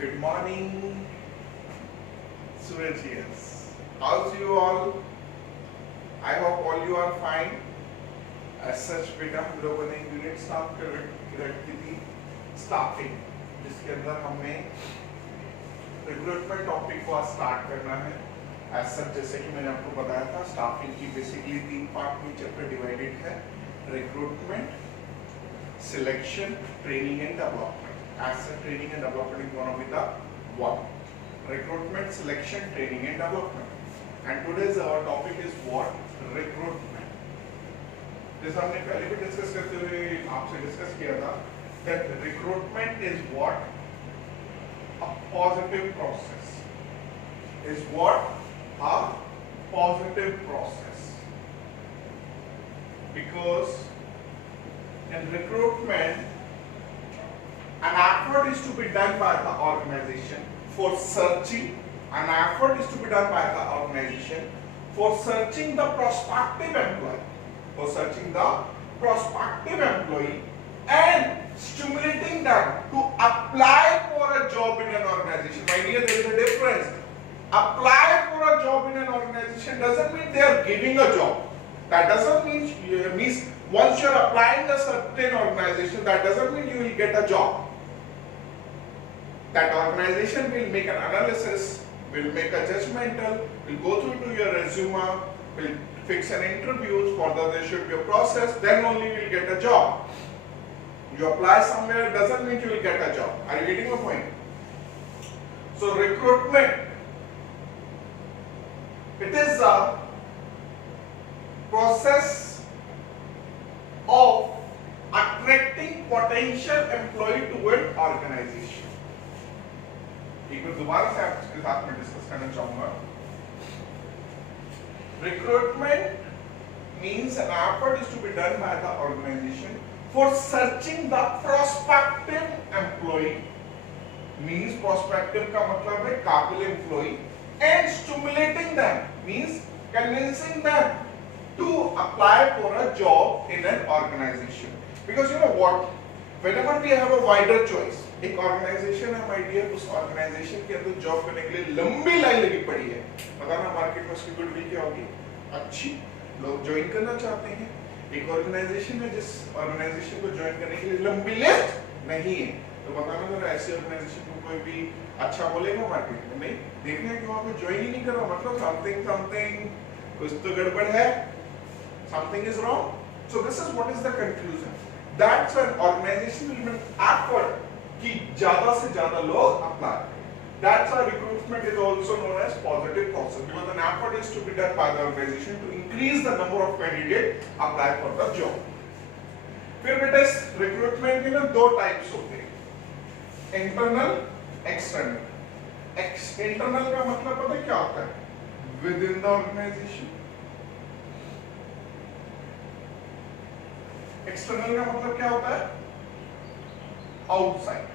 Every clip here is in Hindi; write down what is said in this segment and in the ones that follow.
Good morning, Surajiyas. How's you all? I hope all you are fine. As such, बेटा हम लोगों ने यूनिट स्टार्ट कर रखी थी स्टाफिंग, जिसके अंदर हमने रिक्रूटमेंट टॉपिक को स्टार्ट करना है. As such, जैसे कि मैंने आपको बताया था, स्टाफिंग की बेसिकली 3 पार्ट में चैप्टर डिवाइडेड है: recruitment, selection, training and development. As such, training and development is going to be the one. Recruitment, selection, training and development. And today's our topic is what? Recruitment. जैसा हमने पहले भी डिस्कस करते हुए आपसे डिस्कस किया था, that recruitment is what? A positive process. Is what? A positive process. Because in recruitment, an effort is to be done by the organization for searching. An effort is to be done by the organization for searching the prospective employee. For searching the prospective employee and stimulating them to apply for a job in an organization. My dear, there is a difference. Apply for a job in an organization doesn't mean they are giving a job. That doesn't mean once you are applying a certain organization, that doesn't mean you will get a job. That organization will make an analysis, will make a judgmental, will go through to your resume, will fix an interview, further there should be a process, then only you will get a job. You apply somewhere doesn't mean you will get a job. Are you getting my point? So recruitment, it is a process of attracting potential employee to an organization. एक बार दोबारा से आपके साथ में डिस्कस करना चाहूंगा. Recruitment means an effort is to be done by the organization for searching the prospective employee. Means prospective का मतलब है काबिल employee, and stimulating them means convincing them to apply for a job in an organization. Because you know what, whenever we have a wider choice, एक ऑर्गेनाइजेशन है माय डियर, उस ऑर्गेनाइजेशन के अंदर जॉब करने के लिए लंबी लाइन लगी पड़ी है. पता ना मार्केट में उसकी गुडविल क्या होगी, अच्छी, लोग ज्वाइन करना चाहते हैं. एक ऑर्गेनाइजेशन है जिस ऑर्गेनाइजेशन को ज्वाइन करने के लिए लंबी लिस्ट नहीं है, तो बताना जरा ऐसी ऑर्गेनाइजेशन को कोई भी अच्छा बोलेगा मार्केट में? नहीं. देखने कि वहां पे ज्वाइन ही नहीं कर रहा, मतलब समथिंग कुछ तो गड़बड़ है, something is wrong. So this is what is the conclusion, that's an organization will make effort कि ज्यादा से ज्यादा लोग अप्लाई करें. That's why recruitment is also known as positive process, because an effort is to be done by the organization to increase the number of candidates apply for the job. फिर बेटा इस रिक्रूटमेंट के ना 2 टाइप्स होते हैं, इंटरनल, एक्सटर्नल. इंटरनल का मतलब पता है क्या होता है? With in the organization. External का मतलब क्या होता है? Outside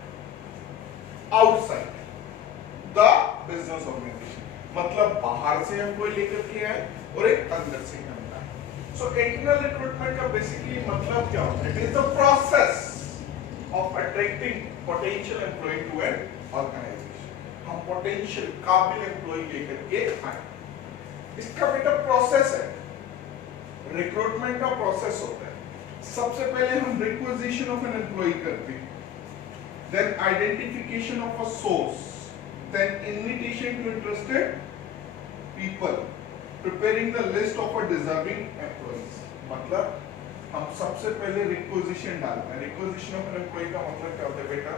the business organization. मतलब बाहर से हम कोई लेकर के आए और एक अंदर से हमला. सो इंटरनल रिक्रूटमेंट का बेसिकली मतलब क्या होता है? It is the process of attracting potential employee to an organization. हम पोटेंशियल काबिल एम्प्लॉय लेकर के आए. इसका बेटा प्रोसेस है, रिक्रूटमेंट का प्रोसेस होता है. सबसे पहले हम रिक्विजिशन ऑफ एन एम्प्लॉय करते हैं, then identification of a source, then invitation to interested people, preparing the list of a deserving employees. मतलब हम सबसे पहले रिक्विजिशन डालते हैं. रिक्विजिशन ऑफ एन एम्प्लॉय का मतलब क्या होता है बेटा?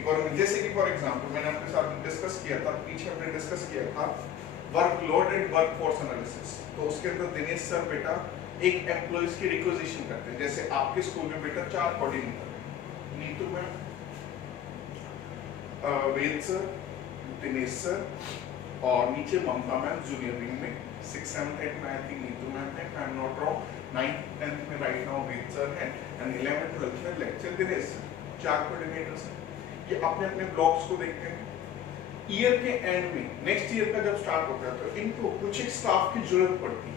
एक और जैसे कि फॉर एग्जांपल मैंने आपके साथ डिस्कस किया था, पीछे हमने डिस्कस किया था वर्कलोड एंड वर्कफोर्स एनालिसिस. तो उसके अंदर दिनेश सर बेटा एक एम्प्लॉयज की रिक्विजिशन करते हैं. जैसे आपके स्कूल में बेटा 4 कोऑर्डिनेटर, नीतू मैम, वेद सर, दिनेश सर और नीचे ममता मैम जूनियर विंग में. 6th 7th 8th में आई थिंक नीतू मैम है, I am not wrong. 9th 10th में राइट नाउ वेद सर है, एंड 11th 12th में लेक्चर दिनेश सर. 4 कोऑर्डिनेटर्स हैं. ये अपने अपने ब्लॉक्स को देखते हैं. ईयर के एंड में नेक्स्ट ईयर का जब स्टार्ट होता है तो इनको कुछ एक स्टाफ की जरूरत पड़ती है.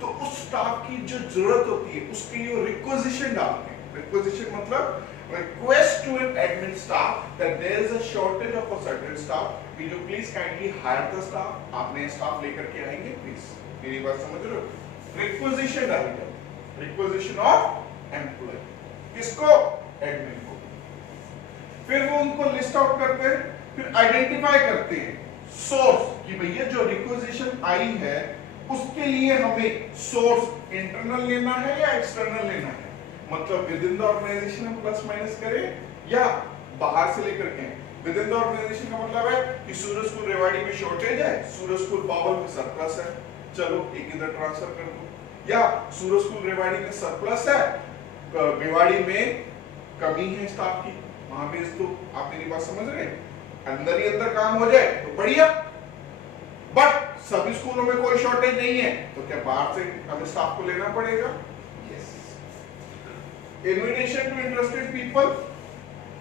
तो उस स्टाफ की जो जरूरत होती है उसके लिए रिक्विजिशन डालते हैं. रिक्विजिशन मतलब request to an admin staff that there is a shortage of a certain staff, will you please kindly hire the staff? आपने staff लेकर के आएंगे please, मेरी बात समझ रहे हो? Requisition डालेंगे, requisition of employee, किसको? admin को। फिर वो उनको list out करते हैं, फिर identify करते हैं source कि भैया जो requisition आई है उसके लिए हमें source internal लेना है या external लेना है, मतलब विद इन द ऑर्गेनाइजेशन हम प्लस माइनस करें या बाहर से लेकर के। विद इन द ऑर्गेनाइजेशन का मतलब है कि सूरज स्कूल रेवाड़ी में शॉर्टेज है, सूरज स्कूल बावल में सरप्लस है, चलो एक इधर ट्रांसफर कर दो, या सूरज स्कूल रेवाड़ी में सरप्लस है, भिवाड़ी में कमी है स्टाफ की, वहां भेज दो। आप मेरी बात समझ रहे हैं? अंदर ही अंदर काम हो जाए तो बढ़िया, बट सभी स्कूलों में कोई शॉर्टेज नहीं है तो क्या बाहर से हमें स्टाफ को लेना पड़ेगा? इनविटेशन टू इंटरेस्टेड पीपल,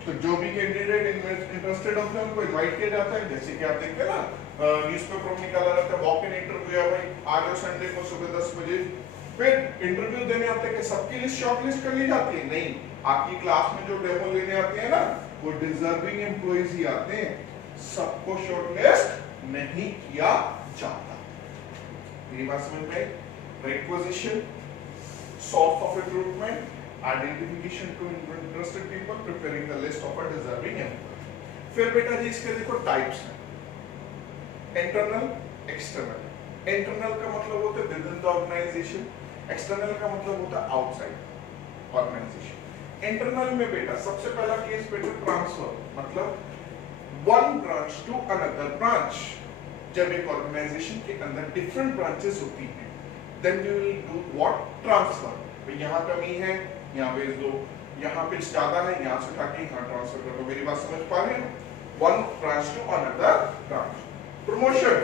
तो जो भी कैंडिडेट इंटरेस्टेड होते हैं उनको इनवाइट किया जाता है। जैसे कि आप देखते हैं ना न्यूज़पेपर में निकाला रहता है वॉक इन इंटरव्यू है भाई, आ जाओ संडे को सुबह 10 बजे। फिर इंटरव्यू देने आते हैं कि सबकी लिस्ट शॉर्टलिस्ट कर ली जाती है? नहीं, आपकी क्लास में जो डेमो लेने आते हैं ना वो डिजर्विंग एम्प्लॉइज ही आते हैं, सबको शॉर्टलिस्ट नहीं किया जाता। मेरी बात समझ में आई? Requisition, source of recruitment, identification to interested people, preparing the list of a deserving employee। फिर बेटा जी इसके देखो टाइप्स हैं, इंटरनल, एक्सटर्नल। इंटरनल का मतलब होता है with in the organization, external का मतलब होता है आउटसाइड ऑर्गेनाइजेशन। इंटरनल में बेटा सबसे पहला केस बेटा ट्रांसफर, मतलब one branch to another branch. जब एक ऑर्गेनाइजेशन के अंदर डिफरेंट ब्रांचेस होती हैं then we will do what? Transfer. यहाँ कमी है यहाँ भेज दो, यहाँ पिच ज्यादा है यहाँ से उठा के यहाँ ट्रांसफर कर दो। मेरी बात समझ पा रहे हैं? One branch to another branch. Promotion,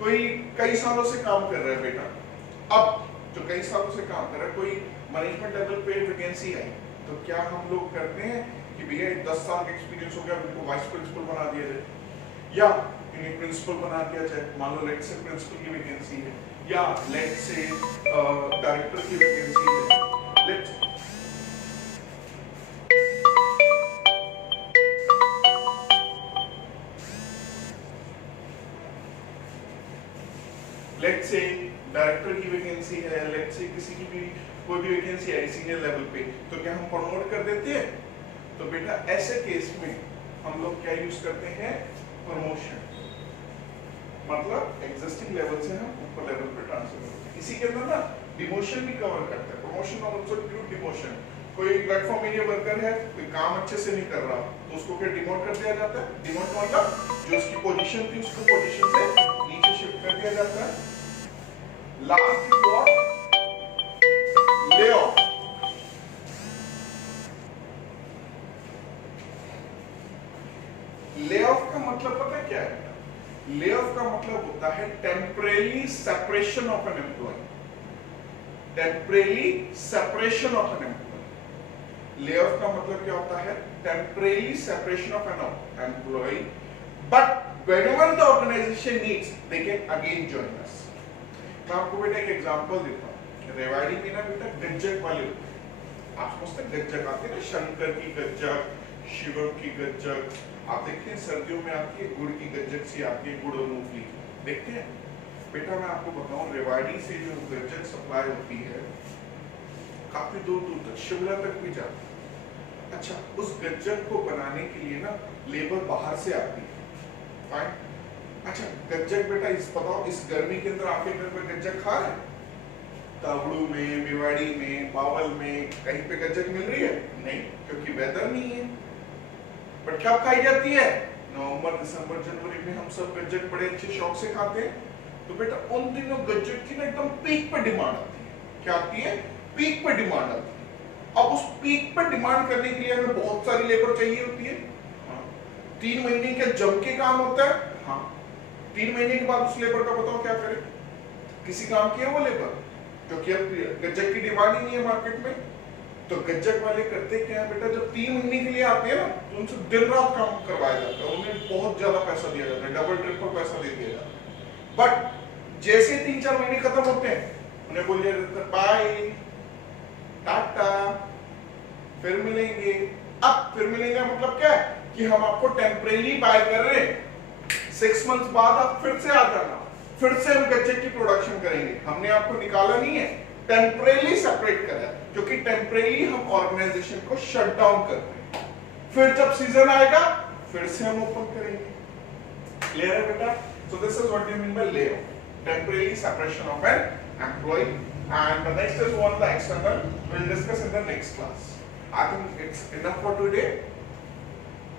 कोई कई सालों से काम कर रहा है बेटा, अब जो कई सालों से काम कर रहा है कोई मैनेजमेंट लेवल पे वैकेंसी है तो क्या हम लोग करते हैं कि भैया 10 साल का एक्सपीरियंस हो गया उनको वाइस प्रिंसिपल बना दिया जाए या इन्हें प्रिंसिपल बना दिया जाए। मान लो लेट से प्रिंसिपल की वैकेंसी है या लेट से डायरेक्टर की वैकेंसी है, लेट से डायरेक्टर की वैकेंसी है, लेट से किसी की भी कोई भी वैकेंसी है सीनियर लेवल पे, तो क्या हम प्रमोट कर देते हैं? तो बेटा ऐसे केस में हम लोग क्या यूज करते हैं? प्रमोशन, मतलब एग्जिस्टिंग लेवल से हम ऊपर लेवल पे ट्रांसफर करते हैं। इसी के अंदर ना डिमोशन भी कवर करता है। प्रमोशन और आल्सो इंक्लूड डिमोशन। कोई प्लेटफॉर्म एरिया वर्कर है, कोई काम अच्छे से नहीं कर रहा तो उसको फिर डिमोट कर दिया जाता है। डिमोट मतलब जो उसकी पोजीशन थी उसको पोजीशन से नीचे शिफ्ट कर दिया जाता है। Last is what? Lay off. ले ऑफ का मतलब पता है क्या है? ले ऑफ का मतलब होता है temporary separation of an employee. Temporary separation of an employee. Lay off का मतलब क्या होता है? Temporary separation of an employee, but whenever the organization needs they can again join us. मैं आपको बेटा एक एग्जांपल देता हूं। रेवाड़ी में ना बेटा गज्जक वाले होते हैं, आप समझते हैं गज्जक आते हैं ना, शंकर की गज्जक, शिवम की गज्जक, आप देखते हैं सर्दियों में आती है गुड़ की गज्जक सी आती है, गुड़ और मूंगफली देखते हैं। बेटा मैं आपको बताऊं रेवाड़ी से जो गज्जक सप्लाई होती है काफी दूर दूर तक, शिमला तक भी जाती है। अच्छा, उस गज्जक को बनाने के लिए ना लेबर बाहर से आती है, फाइन। अच्छा गज्जक बेटा इस बताओ इस गर्मी के अंदर आपके घर पे गज्जक खा रहे हैं? तावड़ू में, भिवाड़ी में, बावल में कहीं पे गज्जक मिल रही है? नहीं, क्योंकि वेदर नहीं है। बट क्या खाई जाती है? नवंबर, दिसंबर, जनवरी में हम सब गज्जक बड़े अच्छे शौक से खाते हैं। तो बेटा उन दिनों गज्जक की ना एकदम पीक पर डिमांड आती है। क्या आती है? पीक पर डिमांड आती है। अब उस पीक पर डिमांड करने के लिए हमें बहुत सारी लेबर चाहिए होती है। हाँ। 3 महीने का जम के काम होता है। हाँ। 3 महीने के बाद उस लेबर का बताओ क्या करे? किसी काम की है वो लेबर? क्योंकि अब गज्जक की डिमांड ही नहीं है मार्केट में। तो गज्जक वाले करते क्या है बेटा, जब 3 महीने के लिए आते हैं ना तो उनसे दिन रात काम करवाया जाता है, उन्हें बहुत ज्यादा पैसा दिया जाता है, डबल ट्रिपल पैसा दे दिया जाता है। बट जैसे 3-4 महीने खत्म होते हैं उन्हें बोल दिया जाता है बाय टाटा, फिर अब फिर मिलेंगे मतलब क्या है कि हम आपको टेम्परेरी बाय कर रहे हैं, 6 मंथ्स बाद आप फिर से आ जाना, फिर से हम गज्जे की प्रोडक्शन करेंगे। हमने आपको निकाला नहीं है, टेम्परेरी सेपरेट करा है, क्योंकि टेम्परेरी हम ऑर्गेनाइजेशन को शट डाउन करते हैं, फिर जब सीजन आएगा फिर से हम ओपन करेंगे। क्लियर है बेटा? So this is what we mean by layoff, temporary separation of an employee. And the next is one, the external. We'll discuss in the next class. I think it's enough for today.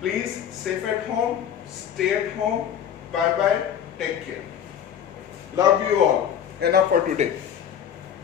Please safe at home, stay at home. Bye bye. Take care. Love you all. Enough for today.